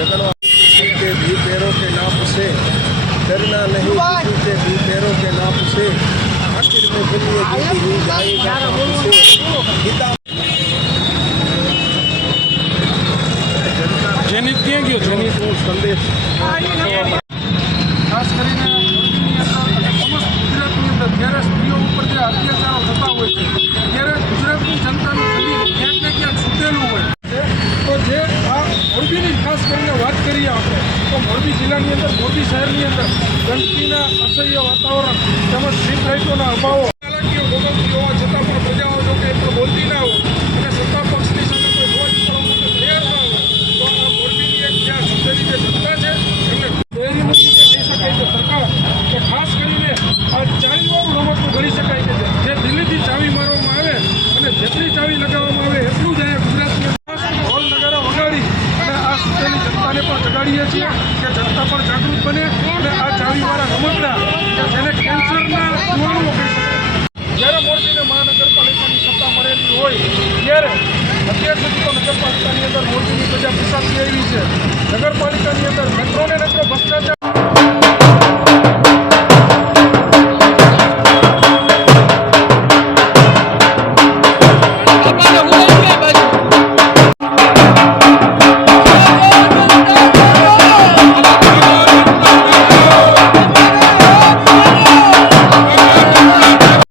झगड़वा के भी पैरों के नाप से डरना नहीं किसी से भी पैरों के नाप से आखिर में फिर ये जीती हुई जाएगा गीता જેનિત ક્યાં ગયો? જેનિત संदेश ખાસ કરીને સમસ્ત ગુજરાતની અંદર જ્યારે સ્ત્રીઓ ઉપર જે અત્યાચારો થતા હોય છે ત્યારે ગુજરાતની જનતાનું શરીર ક્યાંક ને ક્યાંક સૂતેલું હોય છે. તો જે આ મોરબીની ખાસ કરીને વાત કરીએ આપણે તો મોરબી જિલ્લાની અંદર મોરબી શહેરની અંદર ગંદકીના અસહ્ય વાતાવરણ તેમજ સ્ટ્રીટ લાઇટોના અભાવો નાણાકીય ભોગવતી હોવા છતાં પણ પ્રજાઓ જો કે એટલું બોલતી ના હોય અને સત્તા પક્ષની સામે કોઈ રોજ કરવા માટે તૈયાર ના હોય તો આ મોરબીની એક જ્યાં સુધેલી જે જનતા છે એમને એવી નથી કે કહી શકાય કે સરકાર કે ખાસ કરીને આ ચાવીવાળું રમતનું ગણી શકાય કે જે દિલ્હીથી ચાવી મારવામાં આવે અને જેટલી ચાવી લગાવવામાં આવે એટલું જ અહીંયા ગુજરાતની ઢોલ નગારા વગાડી અને આ સુધેલી જનતાને પણ જગાડીએ છીએ કે જનતા પણ જાગૃત બને અને આ ચાવીવાળા રમતના કે જેને કેન્સરના નિવારણો કરી શકાય. જ્યારે મોરબીને મહાનગરપાલિકાની સત્તા મળેલી હોય ત્યારે અત્યાર સુધી તો નગરપાલિકાની અંદર મોરબીની પ્રજા પીસાતી આવી છે. નગરપાલિકાની અંદર મેટ્રો ને ભ્રષ્ટાચાર